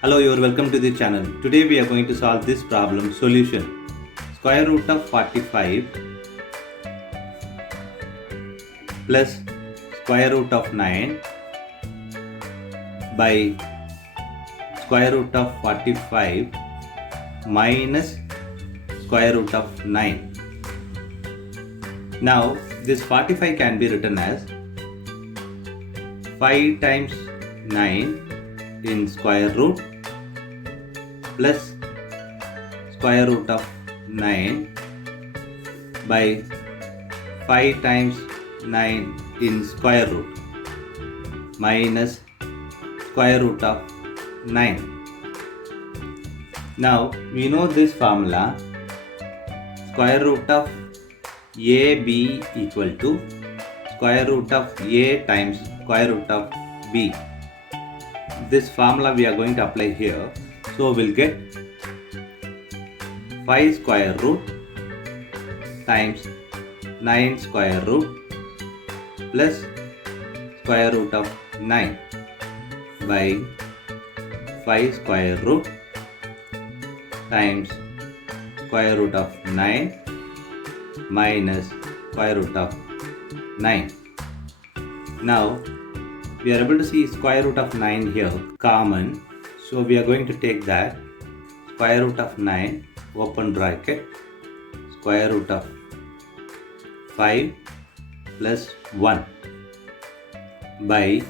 Hello, you are welcome to the channel. Today we are going to solve this problem solution. Square root of 45 plus square root of 9 by square root of 45 minus square root of 9. Now this 45 can be written as 5 times 9 in square root plus square root of 9 by 5 times 9 in square root minus square root of 9. Now we know this formula, square root of AB equal to square root of A times square root of B. This formula we are going to apply here. So we'll get 5 square root times 9 square root plus square root of 9 by 5 square root times square root of 9 minus square root of 9. Now we are able to see square root of 9 here common, so we are going to take that square root of 9 open bracket square root of 5 plus 1 by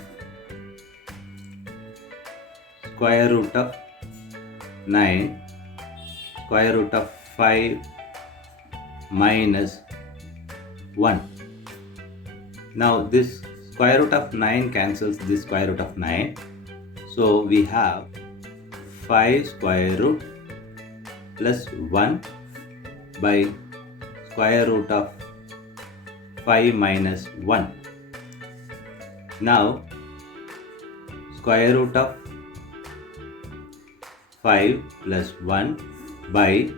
square root of 9 square root of 5 minus 1. Now this square root of 9 cancels this square root of 9. So we have 5 square root plus 1 by square root of 5 minus 1. Now square root of 5 plus 1 by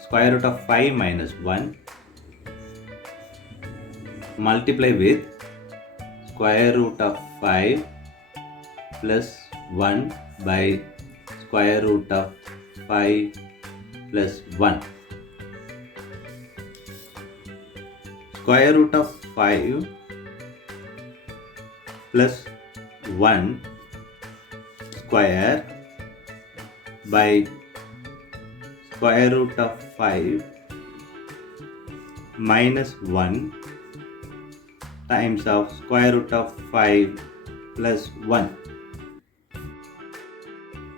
square root of 5 minus 1 multiply with square root of 5 plus 1 by square root of 5 plus 1. Square root of 5 plus 1 square by square root of 5 minus 1 times of square root of 5 plus 1.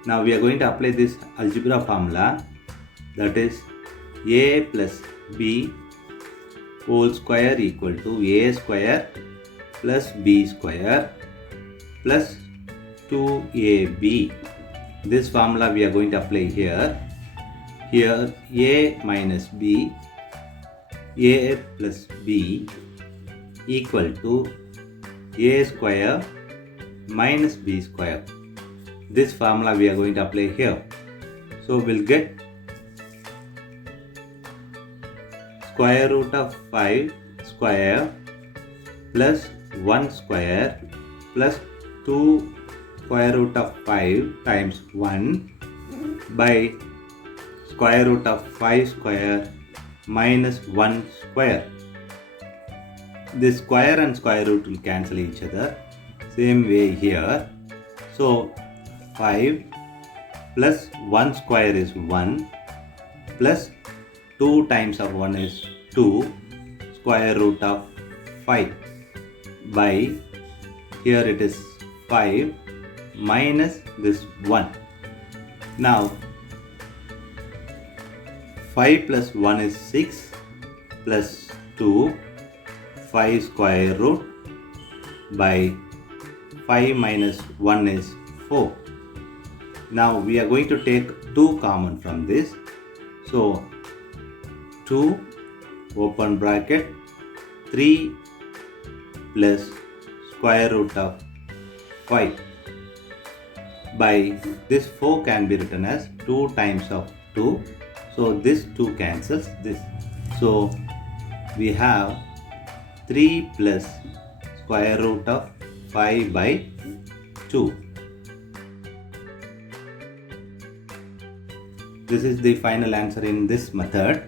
Now we are going to apply this algebra formula, that is a plus b whole square equal to a square plus b square plus 2ab. This formula we are going to apply here. Here a minus b, a plus b equal to a square minus b square. This formula we are going to apply here. So we'll get square root of 5 square plus 1 square plus 2 square root of 5 times 1 by square root of 5 square minus 1 square. This square and square root will cancel each other. Same way here. So 5 plus 1 square is 1 plus 2 times of 1 is 2 square root of 5 by here it is 5 minus this 1. Now 5 plus 1 is 6 plus 2 5 square root by 5 minus 1 is 4. Now we are going to take 2 common from this. So 2 open bracket 3 plus square root of 5 by this 4 can be written as 2 times of 2. So this 2 cancels this. So we have 3 plus square root of 5 by 2. This is the final answer in this method.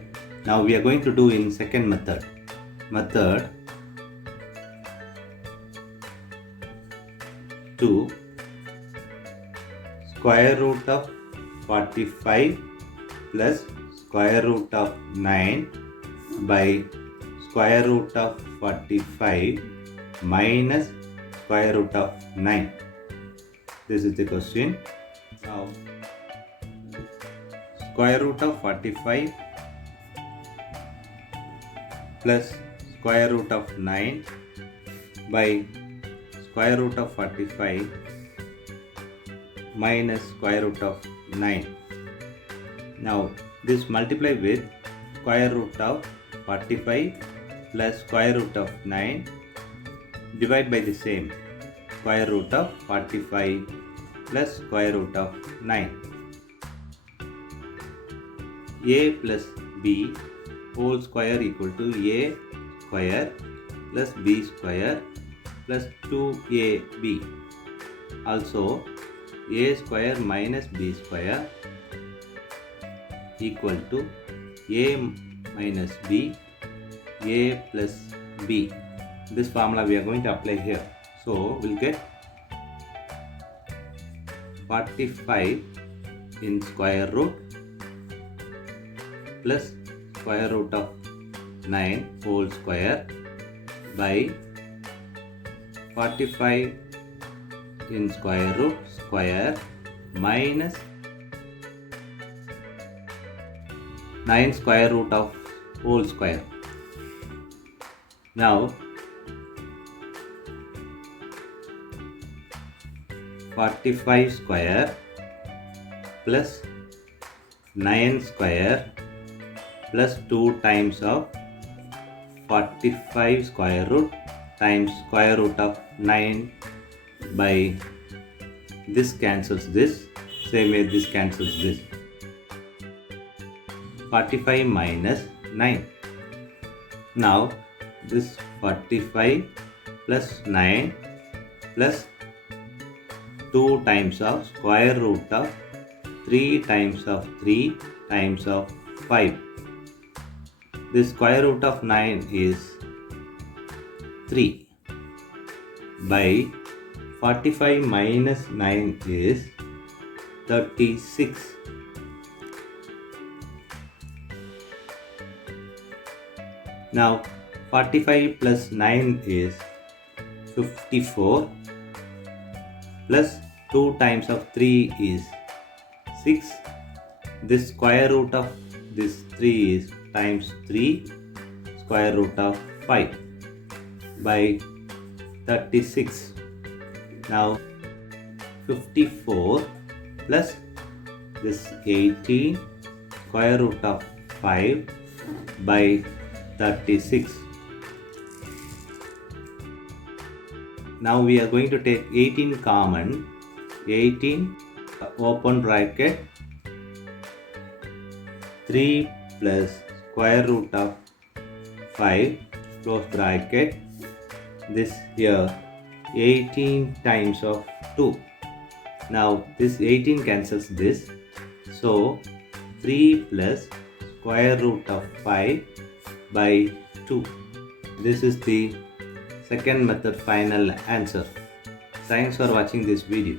Now we are going to do in second method. Method 2. Square root of 45 plus square root of 9 by square root of 45 minus square root of 9. This is the question. Now square root of 45 plus square root of 9 by square root of 45 minus square root of 9. Now this multiply with square root of 45 plus square root of 9, divide by the same square root of 45 plus square root of 9. A plus B whole square equal to A square plus B square plus 2AB. Also A square minus B square equal to A minus B, A plus B. This formula we are going to apply here. So we'll get 45 in square root plus square root of 9 whole square by 45 in square root square minus 9 square root of whole square. Now 45 square plus 9 square plus 2 times of 45 square root times square root of 9 by this cancels this, same way this cancels this. 45 minus 9. Now this 45 plus 9 plus 2 times of square root of 3 times of 3 times of 5. The square root of 9 is 3 by 45 minus 9 is 36. Now 45 plus 9 is 54 plus 2 times of 3 is 6. This square root of this 3 is times 3 square root of 5 by 36. Now 54 plus this 18 square root of 5 by 36. Now we are going to take 18 common. 18 open bracket 3 plus square root of 5 close bracket. This here 18 times of 2. Now this 18 cancels this. So 3 plus square root of 5 by 2. This is the second method final answer. Thanks for watching this video.